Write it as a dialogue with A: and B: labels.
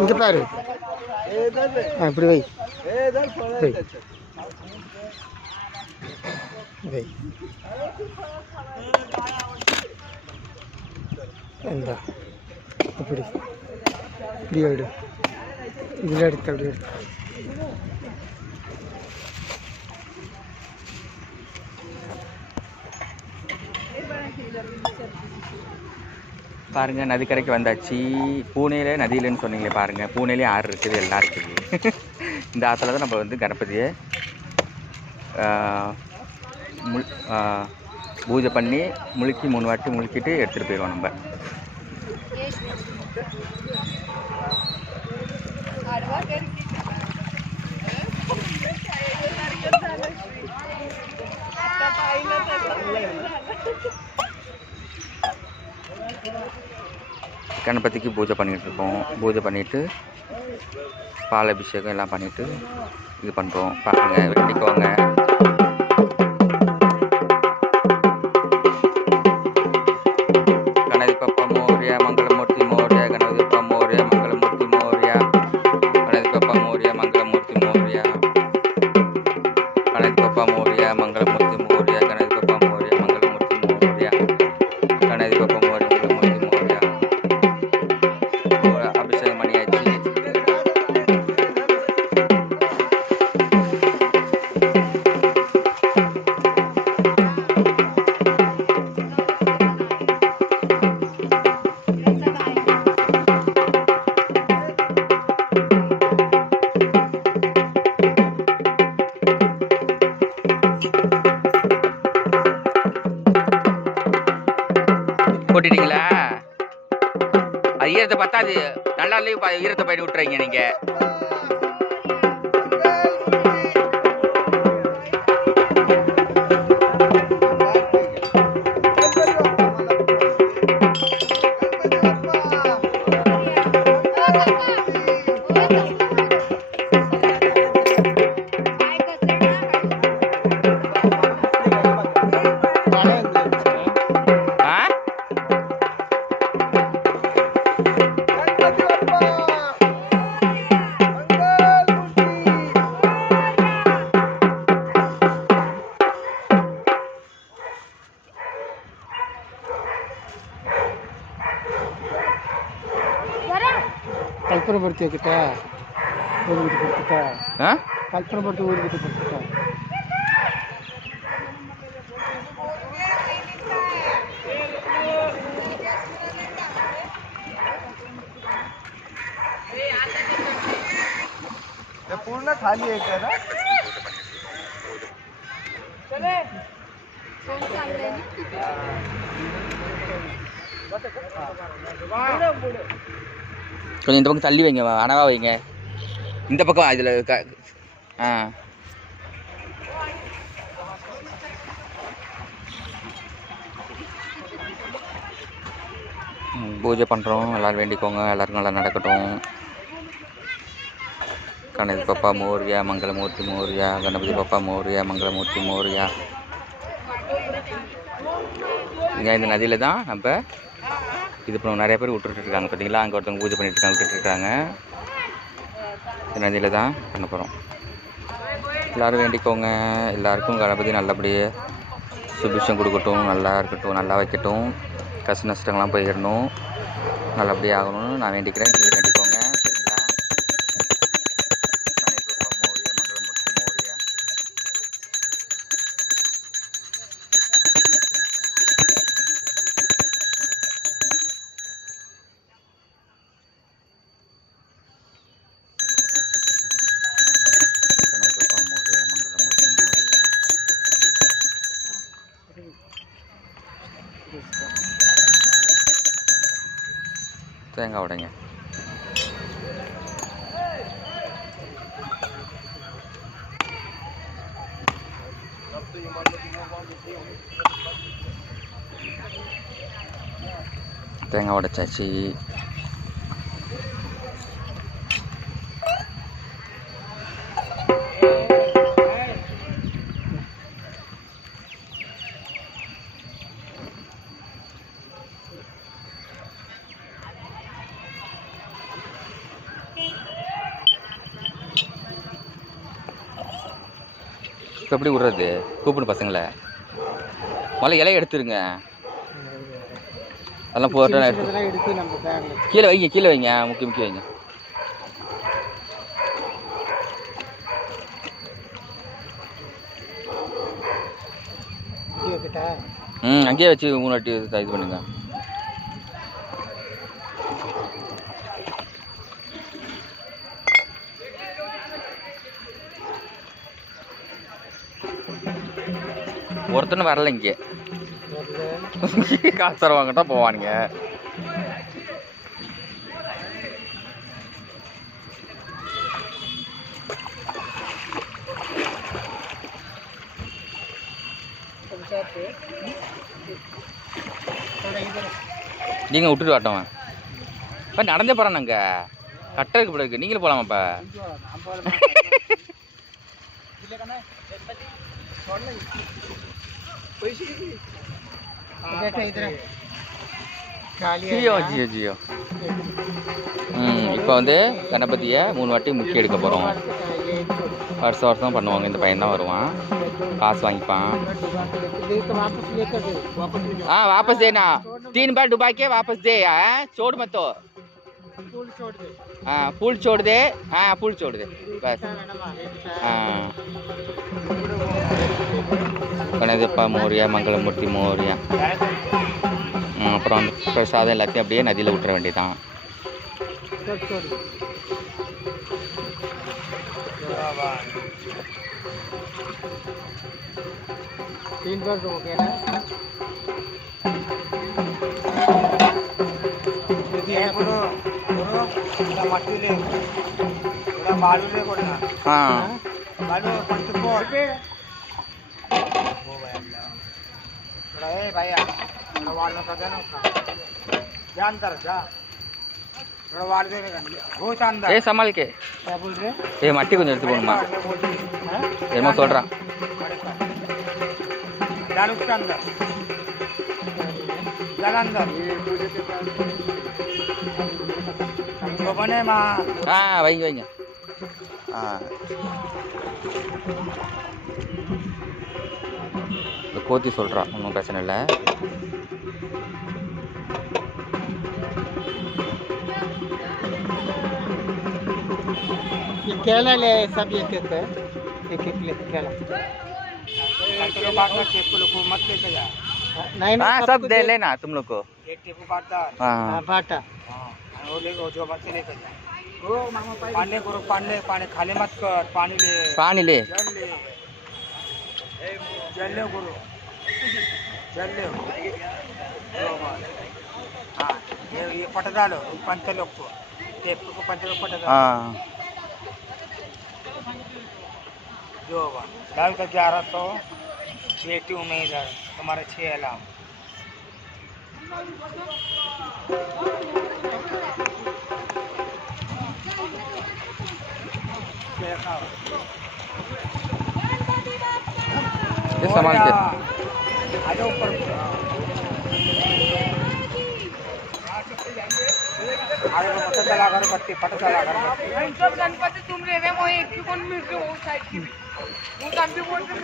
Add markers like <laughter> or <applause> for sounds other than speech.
A: ఇంకా ప్యారు ఇప్పుడు వెయ్యి వెయ్యి എന്താ? ഇപ്പിടി. ഇടി അവിടെ. ഇതിലടുത്ത് അവിടെ അടുത്ത് Thank you. பாருங்கள்
B: பாருங்க நதிக்கரைக்கு வந்தாச்சு. பூனேலே நதியிலன்னு சொன்னீங்களே பாருங்க. பூனேலே ஆறு இருக்குது எல்லாம் இருக்குது. <laughs> இந்த ஆற்றுல தான் நம்ம வந்து கணபதியை முள் பூஜை பண்ணி முழுக்கி மூணு வாட்டி முழுக்கிட்டு எடுத்துகிட்டு போயிடுவோம் நம்ம. கணபதிக்கு பூஜை பண்ணிகிட்டு இருக்கோம் பூஜை பண்ணிவிட்டு பால் அபிஷேகம் எல்லாம் பண்ணிவிட்டு இது பண்ணுறோம் பாருங்கள் வேண்டிக்கோங்க. போட்டுட்டீங்களா? அது ஈரத்தை பத்தாது நல்லா இல்லையும் ஈரத்தை பயணி விட்டுறீங்க நீங்க.
A: ಕಲ್ಪನೆ ಬರ್ತೀವಿ ಕಿತ್ತ ಓದ್ಬಿಟ್ಟು ಬರ್ತಿತ್ತ
B: ಹಾಂ
A: ಕಲ್ಪನೆ ಬರ್ತೀವಿ ಓದ್ಬಿಟ್ಟು ಬರ್ತಿತ್ತ
C: पूर्ण खाली एक है ना चले बस
B: கொஞ்சம் இந்த பக்கம் தள்ளி வைங்க அணவா வைங்க. இந்த பக்கம் இதில் க ஆ. பூஜை பண்ணுறோம் எல்லோரும் வேண்டிக்கோங்க எல்லாருக்கும் நல்லா நடக்கட்டும். கணபதி பப்பா மோரியா மங்களமூர்த்தி மோரியா கணபதி பப்பா மோரியா மங்களமூர்த்தி மோரியா. இங்கே இந்த நதியில் தான் நம்ம இது இப்போ நிறைய பேர் விட்டுட்டு இருக்காங்க பார்த்தீங்களா? அங்கே ஒருத்தவங்க பூஜை பண்ணிட்டு இருக்காங்க விட்டுட்டு இருக்காங்க நதியில் தான் பண்ண போகிறோம் எல்லோரும் வேண்டிக்கோங்க. எல்லாருக்கும் கணபதி நல்லபடியாக சுபிஷம் கொடுக்கட்டும் நல்லா இருக்கட்டும் நல்லா வைக்கட்டும். கஷ்ட நஷ்டங்கள்லாம் போயிடணும். நல்லபடியாக ஆகணும்னு நான் வேண்டிக்கிறேன். நீங்கள் வேண்டிக்கிறேன் தேங்காய் உடைங்க. தேங்காய் உடைச்சாச்சு. இப்போ எப்படி விட்றது? கூப்பிடு பசங்களை. முதல்ல இலைய எடுத்துருங்க. அதெல்லாம் போட்டு எடுத்து கீழே வைங்க கீழே வைங்க. முக்கிய முக்கிய வைங்க. ம் அங்கேயே வச்சு மூணு வாட்டி இது இது பண்ணுங்க. ஒருத்தனும் வரல இங்கே.
A: வருது
B: காசு தருவாங்கட்டா போவானுங்க.
A: நீங்க
B: நீங்கள் விட்டுட்டு வாட்டவன் இப்போ நடந்தே போகிறான் நாங்கள் கட்ட இருக்கு போல இருக்கு. நீங்களும் போகலாமாப்பா ஜியோ ஜியோ ஜியோ ம் இப்போ வந்து கணபதியை மூணு வாட்டி முக்கி எடுக்க போகிறோம் வருஷம் வருஷம் பண்ணுவாங்க இந்த பையன் தான் வருவான் காசு வாங்கிப்பான்
A: वापस लेकर दे वापस ले
B: हाँ वापस देना तीन बार डुबा के वापस दे हाँ छोड़ मत तो
A: फूल छोड़ दे
B: हाँ फूल छोड़ दे हाँ फूल छोड़ दे बस हाँ கணேசப்பா மோரியா மங்களமூர்த்தி மௌரியா. அப்புறம் வந்து பிரசாதம் எல்லாத்தையும் அப்படியே நதியில் விட்டுற வேண்டியதான்
A: तीन बार हो
C: మట్టి లే ఇలా బాలు లేకుండా
B: ஆ
C: బాలు పంచుకో ఏ భయ్యా ఇక్కడ వాళ్ళు కదా जा अंदर जा थोड़ा वाड़ देने का बहुत अंदर
B: ஏ சமாள் கே
A: क्या बोल रहे
B: ஏ மட்டி கொஞ்சம் எடுத்து போகணுமா
A: हैं
B: என்னமோ சொல்கிறான்
C: डाल उसके अंदर डाल अंदर तो बने माँ
B: ஆ வைங்க வைங்க ஆ இந்த கோத்தி சொல்கிறான் ஒன்றும் பிரச்சனை இல்லை
A: ये केला ले सब एक एक है एक एक ले केला
C: चलो बाद में टेप को मत लेके जा
A: नहीं
B: हाँ
A: नहीं
B: सब
A: कुछ
B: दे
A: एक-
B: लेना तुम लोग को
C: एक टेप काटता
B: हाँ
A: हाँ बाटा
C: हाँ वो ले वो जो मत से लेके जा पानी करो पानी पानी खाली मत कर पानी ले
B: पानी ले
C: जल ले जल ले गुरु వెళ్ళేవు ఈ పొట్టదాలు పంచలోపు తెప్పుకు పంచలోపు
B: పొట్టదాలు
C: जो दाल का ग्यारह सौ। बेटी उम्मीद है। तुम्हारे छः अलाम
B: ये सामान के
C: आ जाओ ऊपर आगे मत चला करो बत्ती फट चला करो बत्ती।
D: सब गणपति तुम रे मैं मोए एक भी कौन मिल रहे हो, साइड की वो काम भी बोल रहे